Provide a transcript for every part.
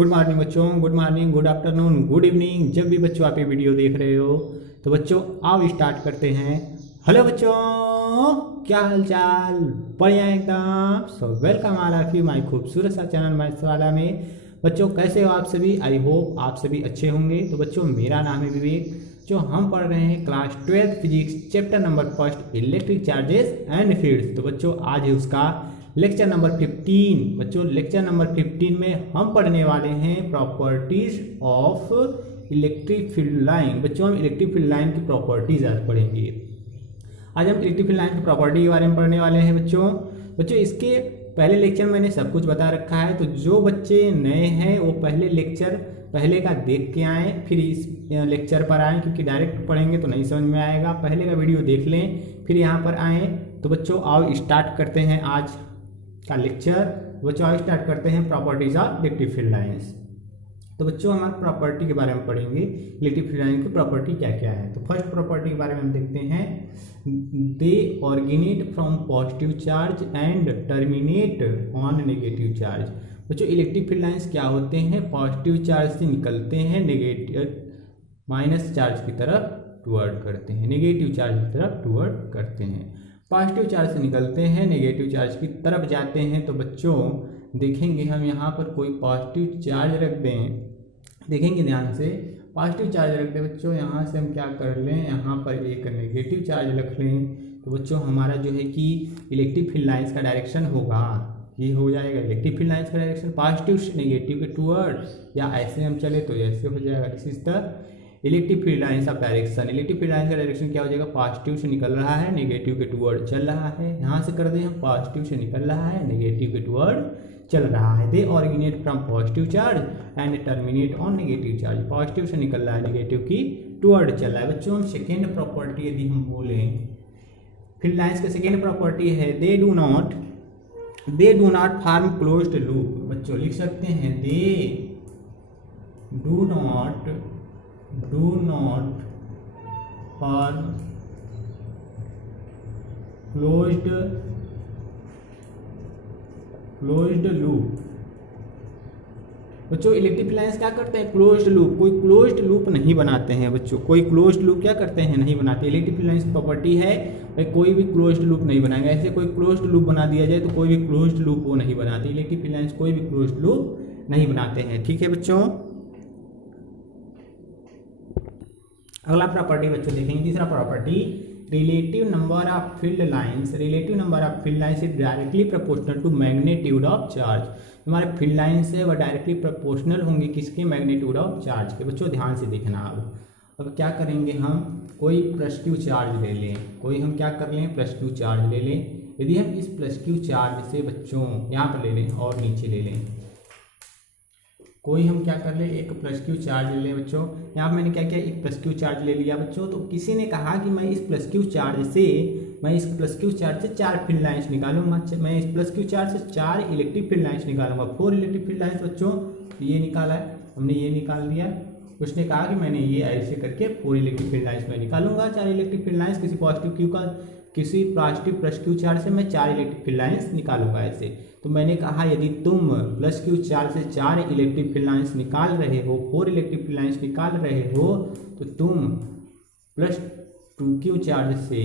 Good morning बच्चों, good morning, good afternoon, good evening. जब भी बच्चों आप ये वीडियो देख रहे हो तो बच्चों आओ स्टार्ट करते हैं। हेलो बच्चों, क्या हाल चाल? बढ़िया एकदम। So welcome all of you my खूबसूरत सा चैनल मैथ्स वाला में। बच्चों कैसे हो आप सभी? आई होप आप सभी अच्छे होंगे। तो बच्चों मेरा नाम है विवेक, जो हम पढ़ रहे हैं class 12 physics chapter number first electric charges and fields. तो बच्चों आज है उसका लेक्चर नंबर 15। बच्चों लेक्चर नंबर 15 में हम पढ़ने वाले हैं properties of electric field line. बच्चों हम इलेक्ट्रिक फील्ड लाइन की प्रॉपर्टीज आज पढ़ेंगे। आज हम इलेक्ट्रिक फील्ड लाइन की प्रॉपर्टी के बारे में पढ़ने वाले हैं बच्चों इसके पहले लेक्चर मैंने सब कुछ बता रखा है, तो जो बच्चे नए हैं वो पहले लेक्चर पहले का देख के आएँ, फिर इस लेक्चर पर आएँ, क्योंकि डायरेक्ट पढ़ेंगे तो नहीं समझ में आएगा। पहले का वीडियो देख लें फिर यहाँ पर आएँ। तो बच्चों आओ स्टार्ट करते हैं आज का लेक्चर। बच्चों आज स्टार्ट करते हैं properties of electric field lines. तो बच्चों हम प्रॉपर्टी के बारे में पढ़ेंगे, इलेक्ट्रिक फील्ड लाइन की प्रॉपर्टी क्या क्या है। तो फर्स्ट प्रॉपर्टी के बारे में हम देखते हैं, they originate from positive charge and terminate on negative charge. बच्चों इलेक्ट्रिक फील्ड लाइंस क्या होते हैं? पॉजिटिव चार्ज से निकलते हैं, नेगेटिव माइनस चार्ज की तरफ टुवर्ड करते हैं, नेगेटिव चार्ज की तरफ टुवर्ड करते हैं। पॉजिटिव चार्ज से निकलते हैं, नेगेटिव चार्ज की तरफ जाते हैं। तो बच्चों देखेंगे हम यहाँ पर कोई पॉजिटिव चार्ज रख दें, देखेंगे ध्यान से, पॉजिटिव चार्ज रख दें बच्चों। यहाँ से हम क्या कर लें, यहाँ पर एक नेगेटिव चार्ज रख लें। तो बच्चों हमारा जो है कि इलेक्ट्रिक फील्ड लाइंस का डायरेक्शन होगा, ये हो जाएगा इलेक्ट्रिक फील्ड लाइंस का डायरेक्शन पॉजिटिव से नेगेटिव के टुवर्ड, या ऐसे हम चले तो ऐसे हो जाएगा। This is the electric field lines of direction. Electric field lines का डायरेक्शन क्या हो जाएगा? पॉजिटिव से निकल रहा है, नेगेटिव के टुवर्ड चल रहा है। यहाँ से कर दें हम, पॉजिटिव से निकल रहा है, नेगेटिव के टुवर्ड चल रहा है। They originate from positive charge and terminate on negative charge. Positive से निकल रहा है, नेगेटिव की टुवर्ड चल रहा है। बच्चों हम सेकेंड प्रॉपर्टी यदि हम बोलें फील्ड लाइंस की सेकेंड प्रॉपर्टी है, they do not form closed loop. बच्चों लिख सकते हैं, they do not form closed loop. बच्चों इलेक्ट्रिक फील्ड लाइंस क्या करते हैं? क्लोज्ड लूप, कोई क्लोज्ड लूप नहीं बनाते हैं बच्चों, कोई क्लोज्ड लूप क्या करते हैं? नहीं बनाते। इलेक्ट्रिक फील्ड लाइंस की प्रॉपर्टी है भाई कोई भी क्लोज्ड लूप नहीं बनाएगा। ऐसे कोई क्लोज्ड लूप बना दिया जाए तो कोई भी क्लोज्ड लूप वो नहीं बनाते। इलेक्ट्रिक फील्ड लाइंस कोई भी क्लोज्ड लूप नहीं बनाते हैं। ठीक है बच्चों, अगला प्रॉपर्टी बच्चों देखेंगे, तीसरा property, relative number of field lines. Relative number of field lines is directly proportional to magnitude of charge. हमारे फील्ड लाइंस है वह डायरेक्टली प्रोपोर्शनल होंगे किसके? मैग्नीट्यूड ऑफ चार्ज के। बच्चों ध्यान से देखना। अब क्या करेंगे हम, कोई प्लस क्यू चार्ज ले लें, कोई हम क्या कर लें, प्लस क्यू चार्ज ले लें। यदि हम इस प्लस क्यू चार्ज से बच्चों यहाँ पर ले लें और नीचे ले लें, कोई हम क्या कर ले, एक प्लस क्यू चार्ज ले लें बच्चों। यहाँ मैंने क्या किया, एक प्लस क्यू चार्ज ले लिया बच्चों। तो किसी ने कहा कि मैं इस प्लस क्यू चार्ज से 4 फील्ड लाइंस निकालूंगा। मैं इस प्लस क्यू चार्ज से 4 इलेक्ट्रिक फील्ड लाइंस निकालूंगा, 4 इलेक्ट्रिक फील्ड लाइंस बच्चों। ये निकाला है हमने, ये निकाल लिया। उसने कहा कि मैंने ये ऐसे करके 4 इलेक्ट्रिक फील्ड लाइंस में निकालूंगा, 4 इलेक्ट्रिक फील्ड लाइंस। किसी पॉजिटिव प्लस क्यू चार्ज से मैं 4 इलेक्ट्रिक फील्ड लाइंस निकालूंगा ऐसे। तो मैंने कहा यदि तुम प्लस क्यू चार्ज से 4 इलेक्ट्रिक फील्ड लाइंस निकाल रहे हो, 4 इलेक्ट्रिक फील्ड लाइंस निकाल रहे हो, तो तुम प्लस 2 क्यू चार्ज से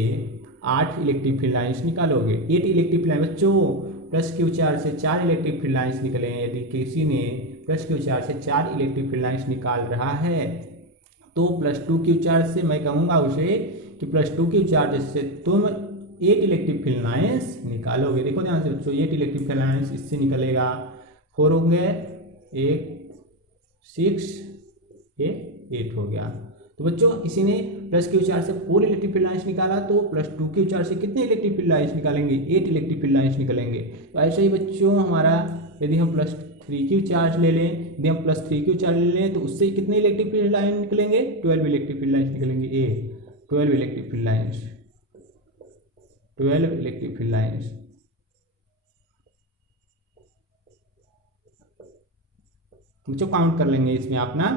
8 इलेक्ट्रिक फील्ड लाइंस निकालोगे। 8 इलेक्ट्रिक फील्ड लाइंस बच्चों, प्लस क्यू चार्ज से 4 इलेक्ट्रिक फील्ड लाइंस निकले हैं। यदि किसी ने प्लस क्यू चार्ज से 4 इलेक्ट्रिक फील्ड लाइंस निकाल रहा है तो प्लस 2 क्यू चार्ज से मैं कहूँगा उसे कि प्लस 2 क्यू चार्ज से तुम 8 इलेक्ट्रिक फील्ड लाइंस निकालोगे। देखो ध्यान से बच्चों, 8 इलेक्ट्रिक फील्ड लाइंस इससे निकलेगा, 4 होंगे, 1 6 8 हो गया। तो बच्चों इसी ने प्लस क्यू चार्ज से 4 इलेक्ट्रिक फील्ड लाइंस निकाला, तो प्लस 2 क्यू चार्ज से कितने इलेक्ट्रिक फील्ड लाइंस निकालेंगे? 8 इलेक्ट्रिक फील्ड लाइंस निकलेंगे। तो ऐसे ही बच्चों हमारा यदि हम प्लस 3 क्यू चार्ज ले लें, यदि हम प्लस 3 क्यू चार्ज ले लें तो उससे कितने इलेक्ट्रिक फील्ड लाइन निकलेंगे? 12 इलेक्ट्रिक फील्ड लाइंस निकलेंगे। 12 electric field lines, 12 electric field lines. बच्चों काउंट कर लेंगे इसमें अपना।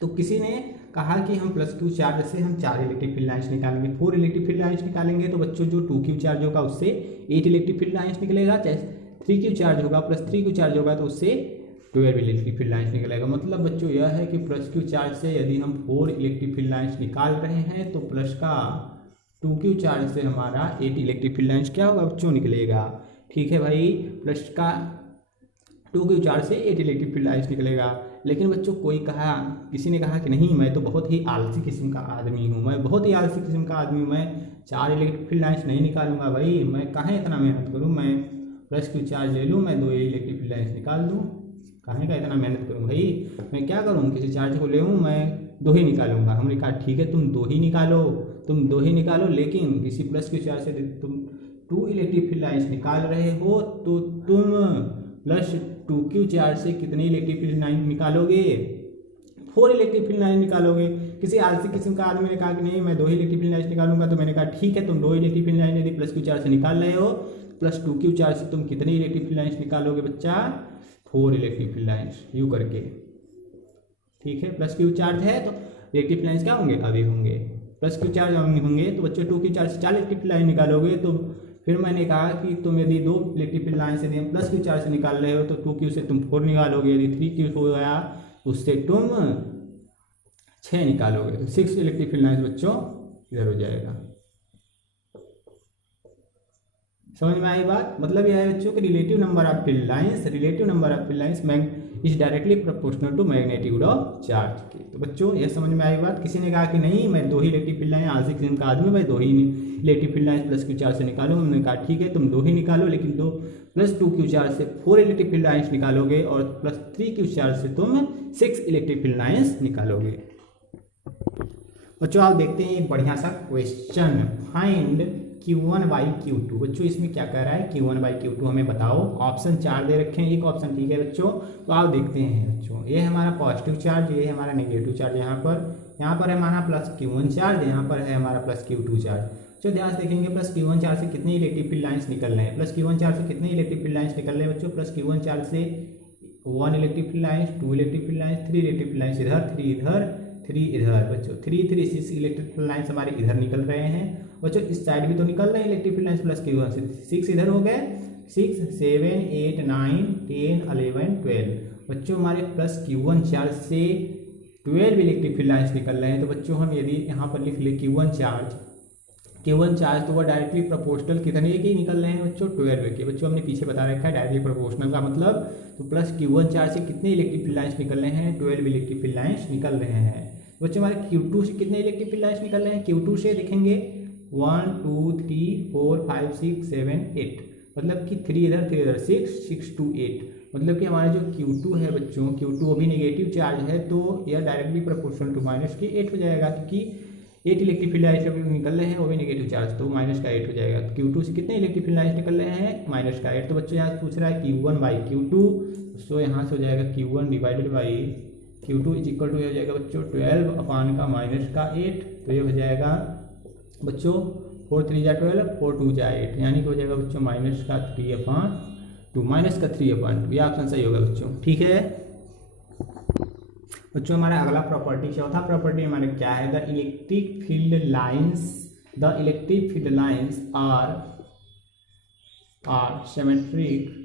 तो किसी ने कहा कि हम प्लस क्यू चार्ज से हम 4 इलेक्ट्रिक फील्ड लाइंस निकालेंगे, 4 इलेक्ट्रिक फील्ड लाइंस निकालेंगे। तो बच्चों जो 2 क्यू चार्ज होगा उससे 8 इलेक्ट्रिक फील्ड लाइंस निकलेगा, चाहे 3 क्यू चार्ज होगा, प्लस 3 क्यू चार्ज होगा तो उससे 12 इलेक्ट्रिक फील्ड लाइन्स निकलेगा। मतलब बच्चों यह है कि प्लस क्यू चार्ज से यदि हम 4 इलेक्ट्रिक फील्ड लाइन्स निकाल रहे हैं तो प्लस का 2Q चार्ज से हमारा 8 इलेक्ट्रिक फील्ड लाइन्स क्या होगा बच्चों निकलेगा। ठीक है भाई, प्लस का 2Q चार्ज से 8 इलेक्ट्रिक फील्ड लाइन्स निकलेगा। लेकिन बच्चों किसी ने कहा कि नहीं मैं तो बहुत ही आलसी किस्म का आदमी हूँ, मैं बहुत ही आलसी किस्म का आदमी हूँ, मैं 4 इलेक्ट्रिक फील्ड लाइन्स नहीं निकालूंगा भाई, मैं कहाँ इतना मेहनत करूँ, मैं प्लस क्यू चार्ज ले लूँ, मैं 2 इलेक्ट्रिक फील्ड लाइन्स निकाल दूँ, कहाँ का इतना मेहनत करूँ भाई, मैं क्या करूँ, किसी चार्ज को ले लूँ, मैं 2 ही निकालूंगा। हमने कहा ठीक है तुम 2 ही निकालो, लेकिन किसी प्लस क्यू चार्ज से तुम 2 इलेक्ट्रिक फील्ड लाइन्स निकाल रहे हो तो तुम प्लस 2Q चार्ज से कितनी इलेक्ट्रिक फील्ड लाइन निकालोगे, 4 इलेक्ट्रिक फील्ड लाइन निकालोगे। किसी आलसी किस्म का आदमी ने कहा कि नहीं मैं 2 ही इलेक्ट्रिक फील्ड लाइन निकालूंगा, तो मैंने कहा ठीक है तुम 2 इलेक्ट्रिक फील्ड लाइन यदि प्लस क्यू चार्ज से निकाल रहे हो, प्लस 2Q चार्ज से तुम कितनी इलेक्ट्रिक फील्ड लाइन्स निकालोगे बच्चा, 4 इलेक्ट्रिक फील्ड लाइन्स यू करके। ठीक है, प्लस क्यू चार्ज है तो इलेक्ट्रिक फील्ड लाइन्स क्या होंगे, अभी होंगे, प्लस क्यू चार्ज होंगे तो बच्चों 2Q चार्ज से 4 इलेक्ट्रिक फील्ड लाइन निकालोगे। तो फिर मैंने कहा कि तुम यदि 2 इलेक्ट्रिक फील्ड लाइन से यदि हम प्लस क्यू चार्ज से निकाल रहे हो तो 2Q से तुम 4 निकालोगे, यदि 3Q हो गया उससे तुम 6 निकालोगे, तो 6 इलेक्ट्रिक फील्ड लाइन बच्चों इधर हो जाएगा। समझ में आई बात। मतलब यह है बच्चों कि relative number of field lines is directly proportional to magnitude of charge के। तो बच्चों यह समझ में आई बात। किसी ने कहा कि नहीं मैं 2 ही इलेक्ट्रिक फील्ड लाइन, आलसी किस्म का आदमी मैं 2 ही electric field line plus q charge से निकालूंगा। हमने कहा ठीक है तुम 2 ही निकालो, लेकिन 2 प्लस 2Q चार्ज से 4 इलेक्ट्रिक फील्ड लाइन्स निकालोगे और प्लस 3Q चार्ज से तुम 6 इलेक्ट्रिक फील्ड लाइन्स निकालोगे। बच्चों आप देखते हैं एक बढ़िया सा question, find Q1 by Q2। बच्चों इसमें क्या कह रहा है, Q1 बाई Q2 हमें बताओ। ऑप्शन 4 दे रखे हैं, एक ऑप्शन ठीक है बच्चों। तो आप देखते हैं बच्चों, ये है हमारा पॉजिटिव चार्ज, ये है हमारा नेगेटिव चार्ज, यहाँ पर है हमारा प्लस Q1 चार्ज, यहाँ पर है हमारा प्लस Q2 चार्ज। तो ध्यान से देखेंगे प्लस Q1 चार्ज से कितनी इलेक्ट्रिक फील्ड लाइन्स निकल रहे हैं, प्लस Q1 चार्ज से कितनी इलेक्ट्रिक फील्ड लाइन्स निकल रहे हैं बच्चों, प्लस Q1 चार्ज से 1 electric field lines, 2 electric field lines, 3 electric field lines इधर, 3 इधर बच्चों, 3 6 इलेक्ट्रिक फील्ड लाइन्स हमारे इधर निकल रहे हैं बच्चों। इस साइड भी तो निकल रहे हैं electric field lines plus Q1 से, 6 इधर हो गए, 6 7 8 9 10 11 12 बच्चों हमारे प्लस Q1 चार्ज से 12 इलेक्ट्रिक फील्ड लाइन्स निकल रहे हैं। तो बच्चों हम यदि यहाँ पर लिख ले Q1 चार्ज तो वह डायरेक्टली प्रोपोर्शनल कितने के निकल रहे हैं बच्चों, 12 के। बच्चों हमने पीछे बता रखा है डायरेक्टली प्रोपोर्शनल का मतलब, तो प्लस Q1 चार्ज से कितने इलेक्ट्रिक फील्ड लाइन्स निकल रहे हैं, 12 इलेक्ट्रिक फील्ड लाइन्स निकल रहे हैं बच्चों। हमारे Q2 से कितने इलेक्ट्रिक फील्ड लाइन्स निकल रहे हैं, Q2 से देखेंगे 1 2 3 4 5 6 7 8 मतलब कि 3 इधर 6 2 8 मतलब कि हमारा जो Q2 है बच्चों, Q2 अभी नेगेटिव चार्ज है तो यह डायरेक्टली प्रोपोर्शनल टू माइनस के 8 हो जाएगा, क्योंकि 8 इलेक्ट्रिक फील्ड लाइन्स निकल रहे हैं वो भी नेगेटिव चार्ज, तो माइनस का 8 हो जाएगा। Q2 से कितने इलेक्ट्रिक फील्ड लाइन्स निकल रहे हैं, माइनस का 8। तो बच्चों यहाँ पूछ रहा है Q1 बाई Q2, तो यहाँ से हो जाएगा Q1 divided by Q2 is equal to हो जाएगा बच्चों 12 अपान का माइनस का 8, तो ये हो जाएगा बच्चों 4 3 जा 12 4 2 जा 8, यानी कि हो जाएगा बच्चों माइनस का 3 अपान 2, माइनस का 3 अपान 2, ये ऑप्शन सही होगा बच्चों। ठीक है बच्चों, हमारा अगला प्रॉपर्टी, चौथा प्रॉपर्टी हमारे क्या है, the electric field lines are symmetric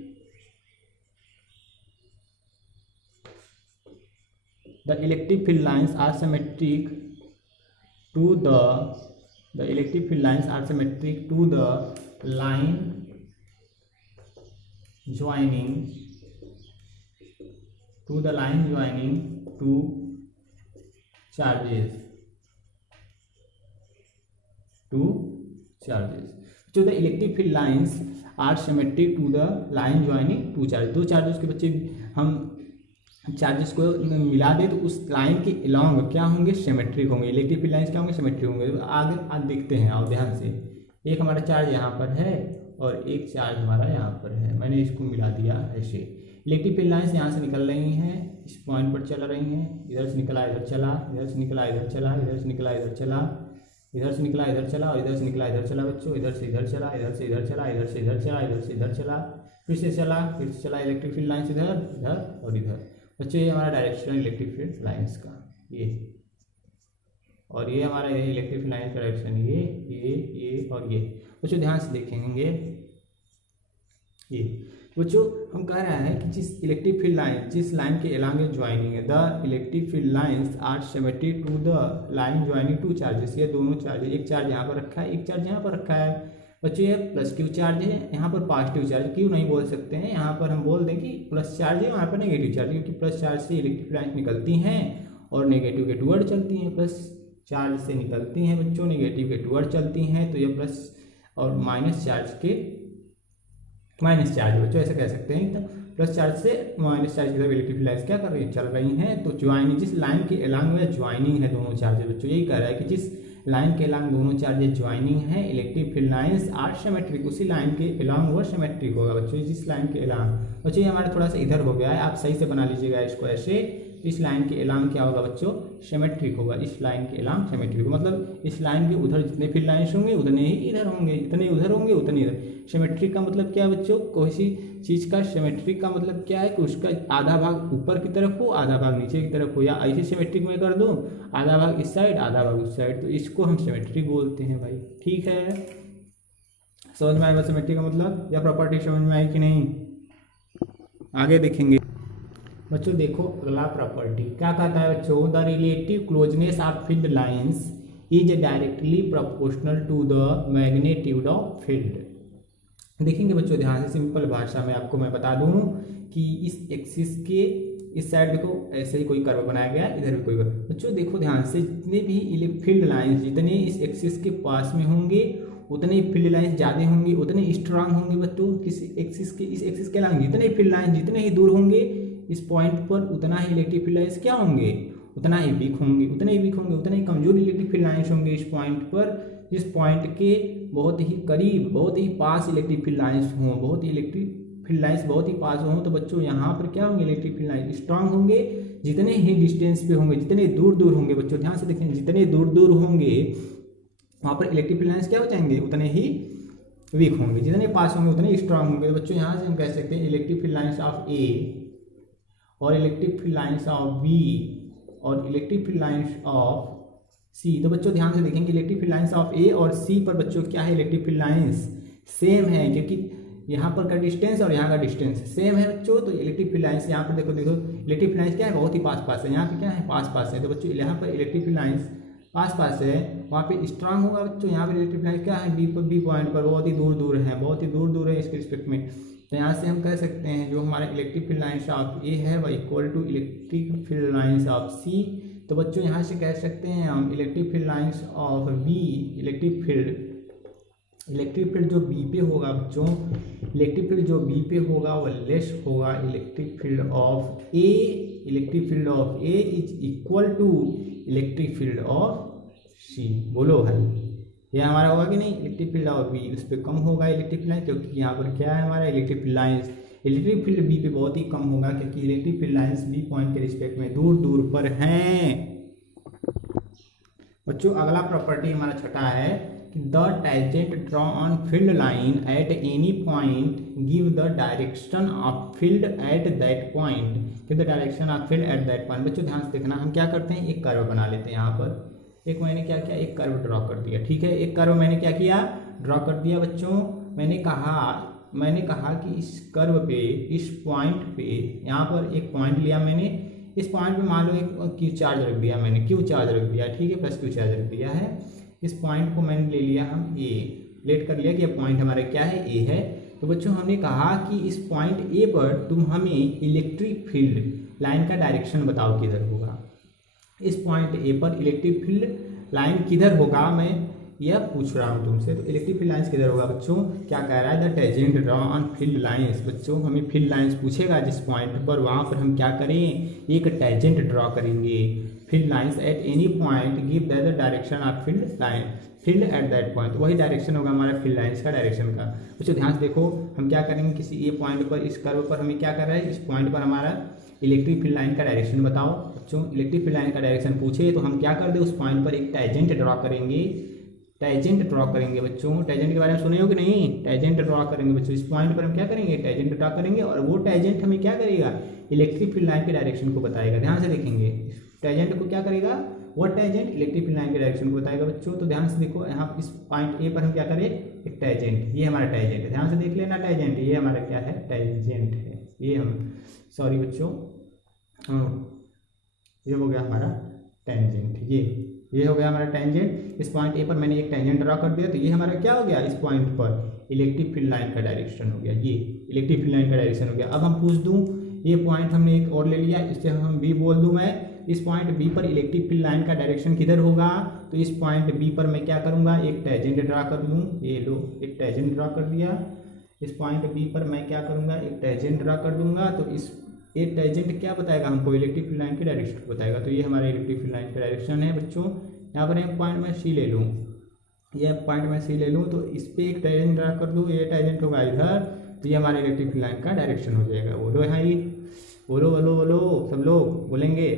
the electric field lines are symmetric to the line joining two charges so the electric field lines are symmetric to the line joining two charges। दो charges के बच्चे हम charges को मिला दे तो उस line के along क्या होंगे, सिमेट्रिक होंगे। इलेक्ट्रिक फील्ड लाइन्स क्या होंगे, सिमेट्रिक होंगे। आगे आज देखते हैं, आओ ध्यान से, एक हमारा चार्ज यहाँ पर है और एक चार्ज हमारा यहाँ पर है, मैंने इसको मिला दिया ऐसे। इलेक्ट्रिक फील्ड लाइन्स यहाँ से निकल रही हैं, इस पॉइंट पर चल रही हैं, इधर से निकला इधर चला, इधर से निकला इधर चला, इधर से निकला इधर चला, इधर से निकला इधर चला और इधर से निकला इधर चला बच्चों, इधर से इधर चला, इधर से इधर चला, इधर से इधर चला, इधर से इधर चला, फिर से चला इलेक्ट्रिक फील्ड लाइन्स इधर इधर और इधर बच्चों। ये हमारा डायरेक्शन इलेक्ट्रिक फील्ड लाइन्स का ये, और ये हमारा इलेक्ट्रिक फील्ड लाइन्स का डायरेक्शन ये और ये बच्चों ध्यान से देखेंगे। ये बच्चों हम कह रहे हैं कि जिस इलेक्ट्रिक फील्ड लाइन जिस लाइन के एलॉन्ग ज्वाइनिंग है, the electric field lines are symmetric to the line joining two charges. ये दोनों चार्जेस, एक चार्ज यहाँ पर रखा है, एक चार्ज यहाँ पर रखा है। बच्चों ये प्लस क्यू चार्ज है, यहाँ पर पॉजिटिव चार्ज, क्यों नहीं बोल सकते हैं, यहाँ पर हम बोल दें कि प्लस चार्ज है, वहाँ पर नेगेटिव चार्ज, क्योंकि प्लस चार्ज से इलेक्ट्रिक लाइन निकलती हैं और नेगेटिव के टुवर्ड चलती हैं। प्लस चार्ज से निकलती हैं बच्चों, नेगेटिव के टुवर्ड चलती हैं, तो ये प्लस और माइनस चार्ज के माइनस चार्ज बच्चों ऐसे कह सकते हैं। तो प्लस चार्ज से माइनस चार्ज की तरफ इलेक्ट्रिक लाइन्स क्या कर रही है, चल रही हैं। तो ज्वाइनिंग जिस लाइन के एलॉन्ग में ज्वाइनिंग है दोनों चार्जेस, बच्चों यही कह रहा है कि जिस लाइन के एलॉन्ग दोनों चार्जेस ज्वाइनिंग है, electric field lines are symmetric, उसी लाइन के एलॉन्ग वो सिमेट्रिक होगा बच्चों। जिस लाइन के एलॉन्ग, बच्चों ये हमारा थोड़ा सा इधर हो गया है, आप सही से बना लीजिएगा इसको ऐसे। इस लाइन के एलॉन्ग क्या होगा बच्चों, सिमेट्रिक होगा। इस लाइन के एलॉन्ग सिमेट्रिक होगा, मतलब इस लाइन के उधर जितने फील्ड लाइन्स होंगे उतने ही इधर होंगे, जितने उधर होंगे उतने इधर। सिमेट्रिक का मतलब क्या है बच्चों, कोई सी चीज़ का सिमेट्रिक का मतलब क्या है कि उसका आधा भाग ऊपर की तरफ हो, आधा भाग नीचे की तरफ हो, या ऐसे सिमेट्रिक में कर दो, आधा भाग इस साइड आधा भाग उस साइड, तो इसको हम सिमेट्रिक बोलते हैं भाई। ठीक है, समझ में आएगा सिमेट्रिक का मतलब, या प्रॉपर्टी समझ में आई कि नहीं, आगे देखेंगे बच्चों। देखो अगला प्रॉपर्टी क्या कहता है बच्चों, the relative closeness of field lines is directly proportional to the magnitude of field. देखेंगे बच्चों ध्यान से, सिंपल भाषा में आपको मैं बता दूं कि इस एक्सिस के इस साइड देखो ऐसे ही कोई कर्व बनाया गया है, इधर भी कोई कर्व। बच्चों देखो ध्यान से, जितने भी फील्ड लाइंस जितने इस एक्सिस के पास में होंगे उतने फील्ड लाइंस ज़्यादा होंगे, उतने स्ट्रांग होंगे बच्चों। किसी एक्सिस के इस एक्सिस के अलावा जितने फील्ड लाइंस जितने ही दूर होंगे इस पॉइंट पर, उतना ही इलेक्ट्रिक फील्ड लाइंस क्या होंगे, उतना ही वीक होंगे, उतने ही वीक होंगे, उतने ही कमजोर इलेक्ट्रिक फील्ड लाइंस होंगे इस पॉइंट पर। जिस पॉइंट के बहुत ही करीब, बहुत ही पास इलेक्ट्रिक फील्ड लाइंस हों, बहुत ही इलेक्ट्रिक फील्ड लाइंस बहुत ही पास हों, तो बच्चों यहाँ पर क्या होंगे, इलेक्ट्रिक फील्ड लाइंस स्ट्रांग होंगे। जितने ही डिस्टेंस पे होंगे, जितने दूर दूर होंगे बच्चों, ध्यान से देखें, जितने दूर दूर होंगे वहाँ पर इलेक्ट्रिक फील्ड लाइंस क्या हो जाएंगे, उतने ही वीक होंगे। जितने पास होंगे उतने स्ट्रांग होंगे। तो बच्चों यहाँ से हम कह सकते हैं electric field lines of a और electric field lines of b और इलेक्ट्रिक फील्ड लाइंस ऑफ सी। तो बच्चों ध्यान से देखेंगे electric field lines of a और सी पर बच्चों क्या है, इलेक्ट्रिक फील्ड लाइंस सेम है, क्योंकि यहाँ पर का डिस्टेंस और यहाँ का डिस्टेंस सेम है बच्चों। तो इलेक्ट्रिक फील्ड लाइंस यहाँ पर देखो इलेक्ट्रिक फील्ड लाइंस क्या है, बहुत ही पास पास है, यहाँ पे क्या है, पास पास है। तो बच्चों यहाँ पर इलेक्ट्रिक फील्ड लाइंस पास पास है, वहाँ पे स्ट्रांग होगा बच्चों। यहाँ पर इलेक्ट्रिक फील्ड लाइंस क्या है, बी पॉइंट पर बहुत ही दूर दूर है, बहुत ही दूर दूर है इसके रिस्पेक्ट में। तो यहाँ से हम कह सकते हैं जो हमारा electric field lines of A है वह equal to electric field lines of सी। तो बच्चों यहाँ से कह सकते हैं हम electric field lines of B, electric field जो बी पे होगा बच्चों, इलेक्ट्रिक फील्ड जो बी पे होगा वह लेस होगा electric field of A. Electric field of A is equal to electric field of C. बोलो भाई, ये हमारा होगा कि नहीं, इलेक्ट्रिक फील्ड ऑफ बी उस पर कम होगा इलेक्ट्रिक फील्ड लाइन, क्योंकि यहाँ पर क्या है हमारा electric field lines, electric field b पे बहुत ही कम होगा, क्योंकि electric field lines b point के रिस्पेक्ट में दूर दूर पर हैं। बच्चों अगला प्रॉपर्टी हमारा छठा है कि the tangent draw on field line at any point give the direction of field at that point, give the direction of field at that point. बच्चों ध्यान से देखना, हम क्या करते हैं, एक कर्व बना लेते हैं। यहाँ पर एक मैंने क्या किया, एक कर्व ड्रॉ कर दिया। ठीक है, एक कर्व मैंने क्या किया, ड्रॉ कर दिया बच्चों। मैंने कहा कि इस कर्व पे, इस पॉइंट पे, यहाँ पर एक पॉइंट लिया मैंने, इस पॉइंट पे मान लो एक क्यू चार्ज रख दिया मैंने, क्यू चार्ज रख दिया, ठीक है, प्लस क्यू चार्ज रख दिया है। इस पॉइंट को मैंने ले लिया हम ए, लेट कर लिया कि ये पॉइंट हमारा क्या है, ए है। तो बच्चों हमने कहा कि इस पॉइंट ए पर तुम हमें इलेक्ट्रिक फील्ड लाइन का डायरेक्शन बताओ किधर होगा। इस पॉइंट ए पर इलेक्ट्रिक फील्ड लाइन किधर होगा, मैं यह पूछ रहा हूँ तुमसे। तो इलेक्ट्रिक फील्ड लाइंस किधर होगा बच्चों, क्या कह रहा है, the tangent draw on field lines. बच्चों हमें फील्ड लाइंस पूछेगा जिस पॉइंट पर, वहाँ पर हम क्या करें, एक टैंजेंट ड्रॉ करेंगे। Field lines at any point give the direction of field line, field at that point. वही डायरेक्शन होगा हमारा फील्ड लाइंस का डायरेक्शन का। बच्चों ध्यान से देखो, हम क्या करेंगे, किसी ए पॉइंट पर, इस कर्व पर हमें क्या कर रहा है, इस पॉइंट पर हमारा इलेक्ट्रिक फील्ड लाइन का डायरेक्शन बताओ। बच्चों इलेक्ट्रिक फील्ड लाइन का डायरेक्शन पूछे तो हम क्या कर दे, उस पॉइंट पर एक टैंजेंट ड्रॉ करेंगे। टैंजेंट ड्रॉ करेंगे बच्चों, टैंजेंट के बारे में सुने हो कि नहीं, टैंजेंट ड्रॉ करेंगे बच्चों। इस पॉइंट पर हम क्या करेंगे, टैंजेंट ड्रॉ करेंगे, और वो टैंजेंट हमें क्या करेगा, इलेक्ट्रिक फील्ड लाइन के डायरेक्शन को बताएगा। ध्यान से देखेंगे, टैंजेंट को क्या करेगा, वो टेंजेंट इलेक्ट्रिक फील्ड लाइन के डायरेक्शन को बताएगा बच्चों। तो ध्यान से देखो, यहाँ इस पॉइंट ए पर हम क्या करें, एक टेंजेंट, ये हमारा टेंजेंट है, ध्यान से देख लेना टेंजेंट, ये हमारा क्या है, टेंजेंट है, ये हम सॉरी बच्चों, ये हो गया हमारा टेंजेंट, ये हो गया हमारा टेंजेंट। इस पॉइंट ए पर मैंने एक टेंजेंट ड्रा कर दिया, तो ये हमारा क्या हो गया, इस पॉइंट पर इलेक्ट्रिक फील्ड लाइन का डायरेक्शन हो गया, ये इलेक्ट्रिक फील्ड लाइन का डायरेक्शन हो गया। अब हम पूछ दूं, ये पॉइंट हमने एक और ले लिया, इससे हम बी बोल दूं मैं, इस पॉइंट बी पर इलेक्ट्रिक फील्ड लाइन का डायरेक्शन किधर होगा, तो इस पॉइंट बी पर मैं क्या करूंगा, एक टेंजेंट ड्रा कर दूं, ये लो एक टेंजेंट ड्रा कर दिया। इस पॉइंट बी पर मैं क्या करूंगा, एक टेंजेंट ड्रा कर दूंगा, तो इस ये टेंजेंट क्या बताएगा हमको, इलेक्ट्रिक फील्ड लाइन के डायरेक्शन को बताएगा। तो ये हमारा इलेक्ट्रिक फील्ड लाइन का डायरेक्शन है बच्चों। यहाँ पर एक पॉइंट मैं सी ले लूँ, ये पॉइंट मैं सी ले लूँ, तो इस पर एक टेंजेंट ड्रा कर दूँ, ये टेंजेंट होगा इधर, तो ये हमारे इलेक्ट्रिक फील्ड लाइन का डायरेक्शन हो जाएगा। बोलो यहाँ ही, बोलो बोलो बोलो, सब लोग बोलेंगे।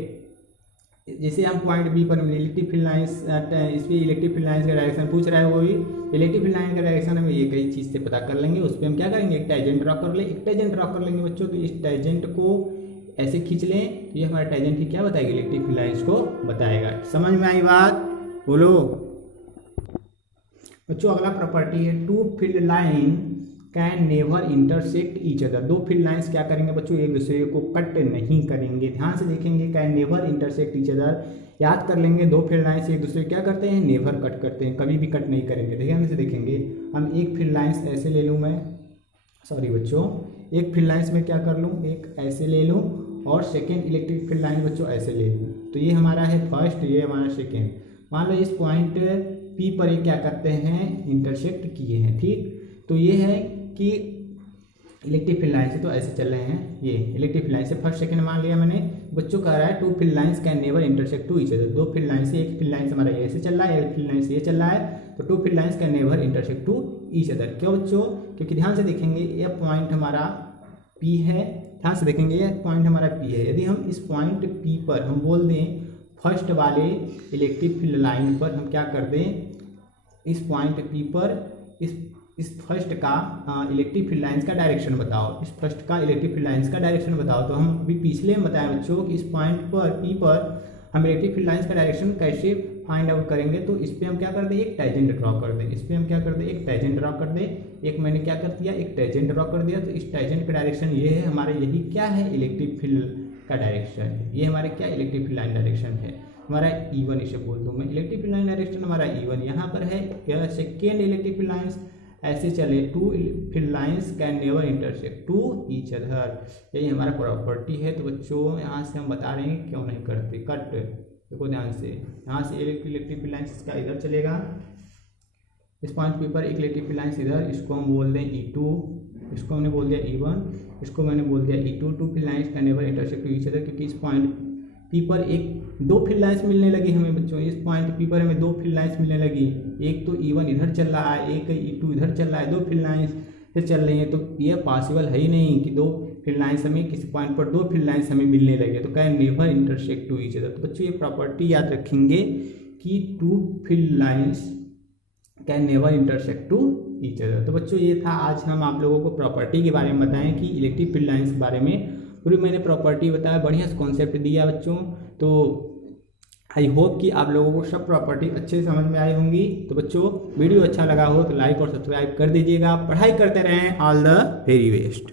जैसे हम पॉइंट बी पर इलेक्ट्रिक फील्ड लाइंस, इस पर इलेक्ट्रिक फील्ड लाइंस का डायरेक्शन पूछ रहा है, वो भी इलेक्ट्रिक फील्ड लाइन का डायरेक्शन हम ये कई चीज़ से पता कर लेंगे। उस पर हम क्या करेंगे, एक टेंजेंट ड्रा कर ले, एक टेंजेंट ड्रा कर लेंगे बच्चों। तो इस टेंजेंट को ऐसे खींच लें, तो ये हमारा टेंजेंट की क्या बताएगा, इलेक्ट्रिक फील्ड लाइंस को बताएगा। समझ में आई बात, बोलो बच्चों। अगला प्रॉपर्टी है, two field line can never intersect each other. दो फील्ड लाइंस क्या करेंगे बच्चों, एक दूसरे को कट नहीं करेंगे। ध्यान से देखेंगे, can never intersect each other, याद कर लेंगे। दो फील्ड लाइंस एक दूसरे क्या करते हैं, नेवर कट करते हैं, कभी भी कट नहीं करेंगे। ध्यान से देखेंगे, हम एक फील्ड लाइंस ऐसे ले लूँ मैं, सॉरी बच्चों, एक फील्ड लाइंस में क्या कर लूँ, एक ऐसे ले लूँ, और सेकेंड इलेक्ट्रिक फील्ड लाइन बच्चों ऐसे ले लूँ। तो ये हमारा है फर्स्ट, ये हमारा सेकेंड। मान लो इस पॉइंट पी पर ये क्या करते हैं, इंटरसेक्ट किए हैं, ठीक। तो ये है कि इलेक्ट्रिक फील्ड लाइन से तो ऐसे चल रहे हैं, ये इलेक्ट्रिक फील्ड लाइन से फर्स्ट सेकंड मान लिया मैंने। बच्चों कह रहा है two field lines can never intersect to each other. दो फील्ड लाइन से, एक फील्ड लाइन से हमारा ऐसे चल रहा है, एक फील्ड लाइन से ये चल रहा है, तो two field lines can never intersect to each other. क्यों बच्चों, क्योंकि ध्यान से देखेंगे, ये पॉइंट हमारा पी है, ध्यान से देखेंगे, ये पॉइंट हमारा पी है। यदि हम इस पॉइंट पी पर हम बोल दें फर्स्ट वाले इलेक्ट्रिक फील्ड लाइन पर हम क्या कर दें, इस पॉइंट पी पर इस फर्स्ट का इलेक्ट्रिक फील्ड लाइंस का डायरेक्शन बताओ, इस फर्स्ट का इलेक्ट्रिक फील्ड लाइंस का डायरेक्शन बताओ। तो हम अभी पिछले में बताया बच्चों कि इस पॉइंट पर पी पर हम इलेक्ट्रिक फील्ड लाइंस का डायरेक्शन कैसे फाइंड आउट करेंगे। तो इस पर हम क्या कर दें, एक टेंजेंट ड्रॉ कर दें, इस पर हम क्या कर दें, एक टेंजेंट ड्रॉ कर दें। एक मैंने क्या कर दिया, एक टेंजेंट ड्रॉ कर दिया। तो इस टेंजेंट का डायरेक्शन ये है हमारे, यही क्या है, इलेक्ट्रिक फील्ड का डायरेक्शन है। ये हमारे क्या इलेक्ट्रिक फील्ड लाइन डायरेक्शन है हमारा E1, इसे बोल दूँ मैं। इलेक्ट्रिक फील्ड लाइन डायरेक्शन हमारा E1 यहाँ पर है। सेकेंड इलेक्ट्रिक फील्ड लाइन्स ऐसे चले, two field lines can never intersect to each other, यही हमारा प्रॉपर्टी है। तो बच्चों यहाँ से हम बता रहे हैं क्यों नहीं करते कट। देखो ध्यान से, यहाँ से इलेक्ट्रिक फील्ड लाइन्स इसका इधर चलेगा, इस पॉइंट पी पर एक इलेक्ट्रिक फील्ड लाइन्स इधर, इसको हम बोल दें E2, इसको हमने बोल दिया E1, इसको मैंने बोल दिया E2। Two field lines can never intersect to each other, क्योंकि इस पॉइंट पी पर एक दो फील्ड लाइन्स मिलने लगी हमें बच्चों। इस पॉइंट पी पर हमें दो फील्ड लाइन्स मिलने लगी, एक तो E1 इधर चल रहा है, एक E2 इधर चल रहा है, दो फील्ड लाइन्स से चल रही हैं। तो ये पॉसिबल है ही नहीं कि दो फील्ड लाइन्स हमें किसी पॉइंट पर दो फील्ड लाइन्स हमें मिलने लगे। तो can never intersect to each other. तो बच्चों ये प्रॉपर्टी याद रखेंगे कि two field lines can never intersect to each other. तो बच्चों ये था, आज हम आप लोगों को प्रॉपर्टी के बारे में बताएं कि इलेक्ट्रिक फील्ड लाइन्स के बारे में पूरी मैंने प्रॉपर्टी बताया, बढ़िया से कॉन्सेप्ट दिया बच्चों। तो आई होप कि आप लोगों को सब प्रॉपर्टी अच्छे से समझ में आई होंगी। तो बच्चों वीडियो अच्छा लगा हो तो लाइक और सब्सक्राइब कर दीजिएगा। पढ़ाई करते रहें, ऑल द वेरी बेस्ट।